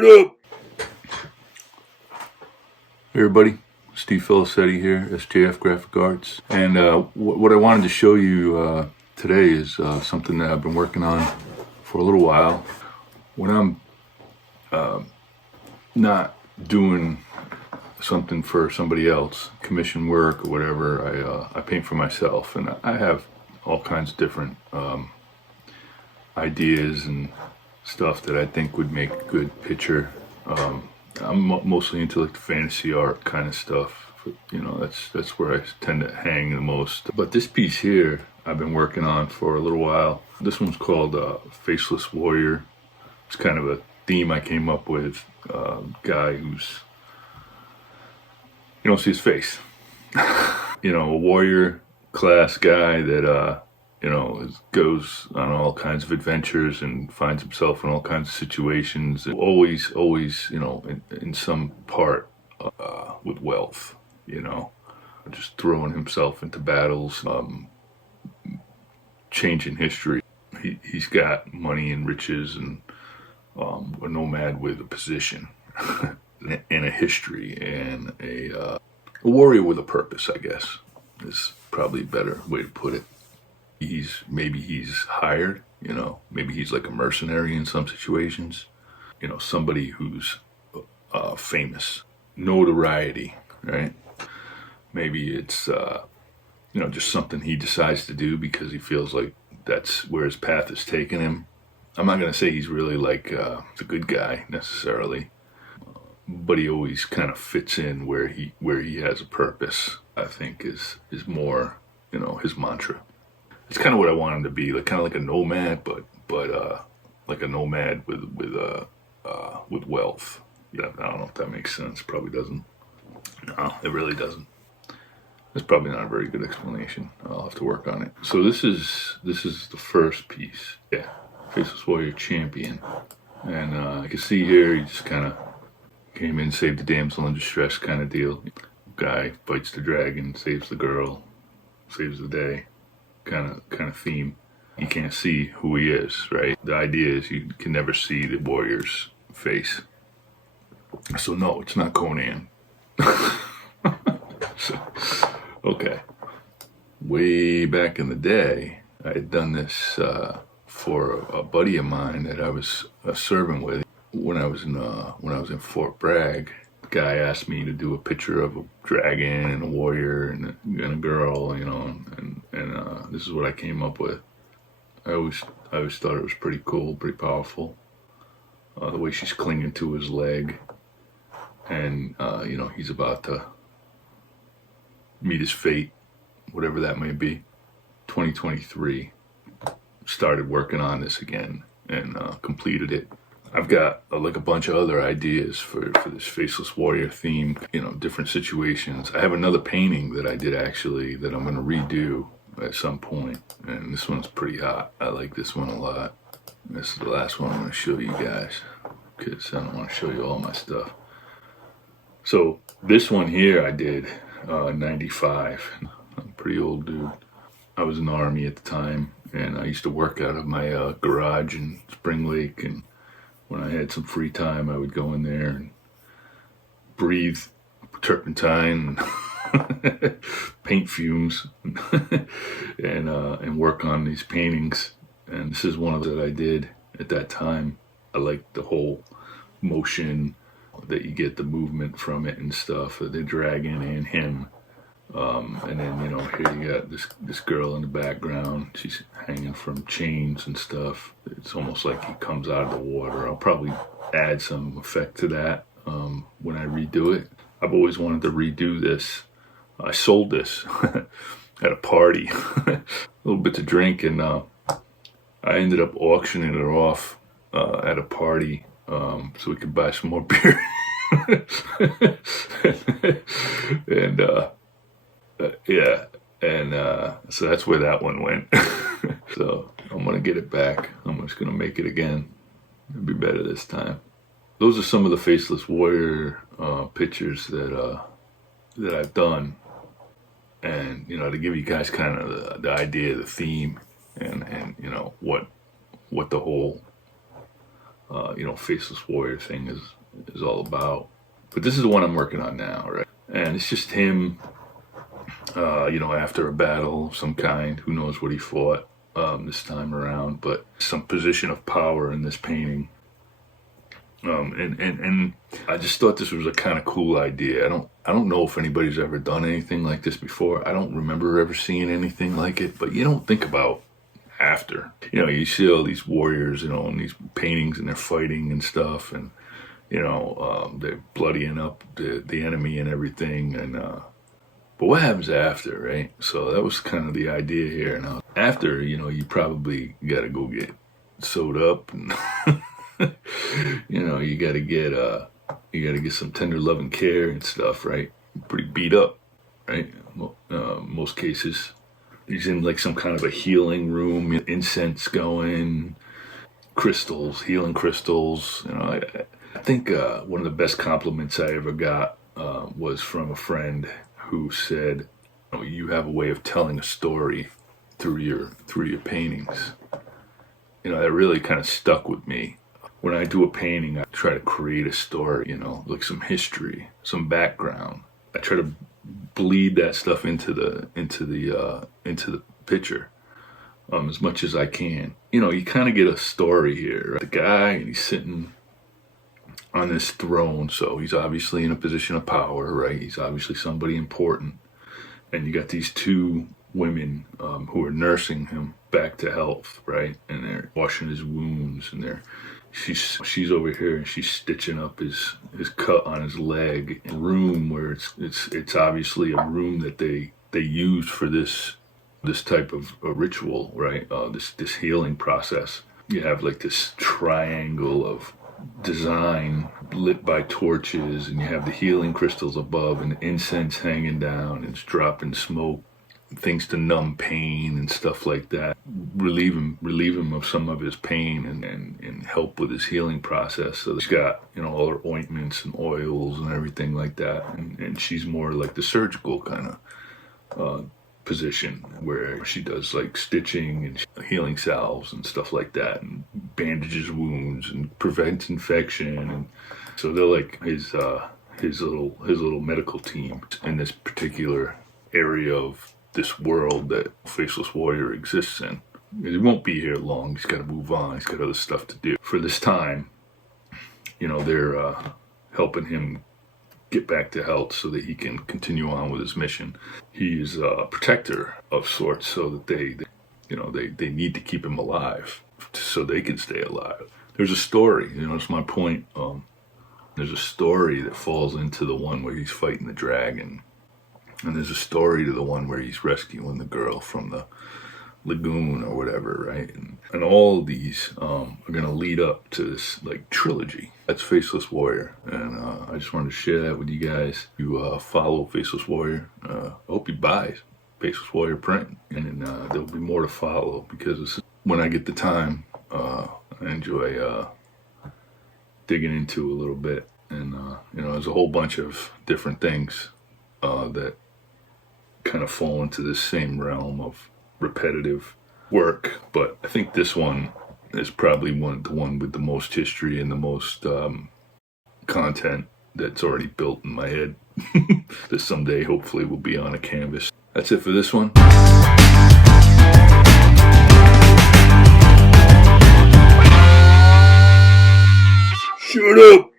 What up? Hey everybody, Steve Felicetti here, SJF Graphic Arts. And what I wanted to show you today is something that I've been working on for a little while. When I'm not doing something for somebody else, commission work or whatever, I paint for myself. And I have all kinds of different ideas and stuff that I think would make a good picture. I'm mostly into like the fantasy art kind of stuff. You know, that's where I tend to hang the most. But this piece here, I've been working on for a little while. This one's called Faceless Warrior. It's kind of a theme I came up with. Guy who's, you don't see his face. You know, a warrior class guy that, goes on all kinds of adventures and finds himself in all kinds of situations. Always, in some part with wealth, just throwing himself into battles, changing history. He's got money and riches and a nomad with a position and a history and a warrior with a purpose, I guess, is probably a better way to put it. Maybe he's hired, maybe he's like a mercenary in some situations, somebody who's famous, notoriety, right? Maybe it's, just something he decides to do because he feels like that's where his path is taking him. I'm not going to say he's really like the good guy necessarily, but he always kind of fits in where he has a purpose, I think is more, his mantra. It's kind of what I want him to be, like kind of like a nomad, but like a nomad with wealth. Yeah, I don't know if that makes sense. Probably doesn't. No, it really doesn't. It's probably not a very good explanation. I'll have to work on it. So this is the first piece. Yeah, Faceless Warrior Champion, and you can see here he just kind of came in, saved the damsel in distress kind of deal. Guy fights the dragon, saves the girl, saves the day. Kind of theme. You can't see who he is, right? The idea is you can never see the warrior's face. So no, it's not Conan. Okay. Way back in the day, I had done this for a buddy of mine that I was serving with when I was in Fort Bragg. Guy asked me to do a picture of a dragon and a warrior and a girl, and this is what I came up with. I always thought it was pretty cool, pretty powerful. The way she's clinging to his leg, and he's about to meet his fate, whatever that may be. 2023, started working on this again and completed it. I've got like a bunch of other ideas for this Faceless Warrior theme, different situations. I have another painting that I did actually that I'm going to redo at some point, and this one's pretty hot. I like this one a lot. This is the last one I'm going to show you guys because I don't want to show you all my stuff. So this one here I did 95. I'm a pretty old dude. I was in the Army at the time, and I used to work out of my garage in Spring Lake, and when I had some free time, I would go in there and breathe turpentine and paint fumes and work on these paintings. And this is one of that I did at that time. I liked the whole motion that you get, the movement from it and stuff, the dragon and him. And then, here you got this girl in the background. She's hanging from chains and stuff. It's almost like he comes out of the water. I'll probably add some effect to that when I redo it. I've always wanted to redo this. I sold this at a party, a little bit to drink, and I ended up auctioning it off at a party so we could buy some more beer. And so that's where that one went. So I'm gonna get it back. I'm just gonna make it again. It'll be better this time. Those are some of the Faceless Warrior pictures that I've done, and to give you guys kind of the idea, the theme, and what the whole Faceless Warrior thing is all about. But this is the one I'm working on now, right? And it's just him, after a battle of some kind. Who knows what he fought this time around, but some position of power in this painting. And I just thought this was a kind of cool idea. I don't know if anybody's ever done anything like this before. I don't remember ever seeing anything like it, but you don't think about after. You see all these warriors, in these paintings, and they're fighting and stuff, and they're bloodying up the enemy and everything, and but what happens after, right? So that was kind of the idea here. Now, after, you probably got to go get sewed up, and you got to get some tender love and care and stuff, right? Pretty beat up, right? Most cases. He's in like some kind of a healing room, incense going, crystals, healing crystals. I think one of the best compliments I ever got was from a friend who said, "You have a way of telling a story through your paintings." That really kind of stuck with me. When I do a painting, I try to create a story, like some history, some background. I try to bleed that stuff into the picture as much as I can. You kind of get a story here. Right? The guy, and he's sitting on this throne, so he's obviously in a position of power, right? He's obviously somebody important. And you got these two women who are nursing him back to health, right? And they're washing his wounds, and she's over here, and she's stitching up his cut on his leg in a room where it's obviously a room that they used for this type of a ritual, right? This healing process. You have like this triangle of design lit by torches, and you have the healing crystals above, and incense hanging down, and it's dropping smoke, things to numb pain and stuff like that, relieve him of some of his pain and help with his healing process. So he's got all her ointments and oils and everything like that, and she's more like the surgical kind of position, where she does like stitching and healing salves and stuff like that, and bandages wounds and prevents infection. And so they're like his little medical team in this particular area of this world that Faceless Warrior exists in. He won't be here long. He's got to move on. He's got other stuff to do. For this time, they're helping him get back to health so that he can continue on with his mission. He's a protector of sorts, so that they need to keep him alive so they can stay alive. There's a story, it's my point. There's a story that falls into the one where he's fighting the dragon, and there's a story to the one where he's rescuing the girl from the lagoon or whatever, right? And all of these are going to lead up to this like trilogy. That's Faceless Warrior, and I just wanted to share that with you guys. You follow Faceless Warrior. I hope you buy Faceless Warrior print, and there'll be more to follow, because when I get the time, I enjoy digging into a little bit, and there's a whole bunch of different things that kind of fall into this same realm of repetitive work, but I think this one is probably the one with the most history and the most content that's already built in my head that someday hopefully will be on a canvas. That's it for this one. Shut up!